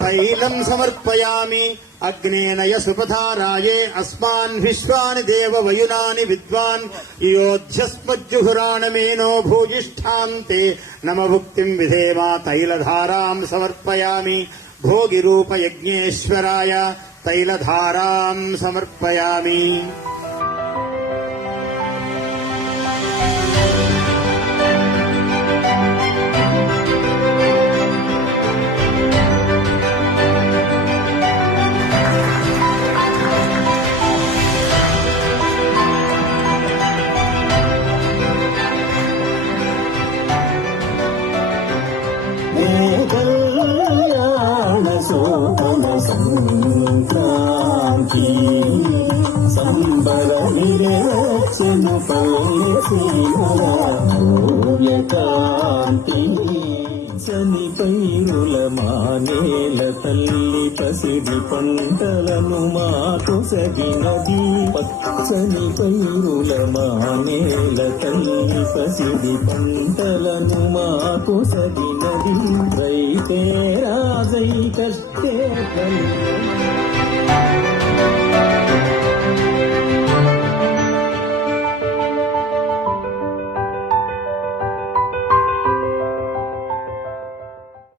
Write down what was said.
తైలం సమర్పయామి అగ్నేనయ సుపధారాయే అస్మాన్ విశ్వాని దేవ వయునాని విద్వాన్ యోధ్యస్మజ్జుహురాణమేనో భూజిష్టాంతే నమభుక్తిం విధేమా తైలధారాం సమర్పయామి భోగిరూపయజ్ఞేశ్వరాయ తైలధారాం సమర్పయామి సంక్రాంతి సంబర నిరచను కాంతి చని పైరుల మానేల తల్లి పసిడి పంటలను మాకు సగినది పచ్చని పైరుల మానేల తల్లి పసిడి పంటలను మాకు సగినది రైతే రాజై కష్టే ఫలి.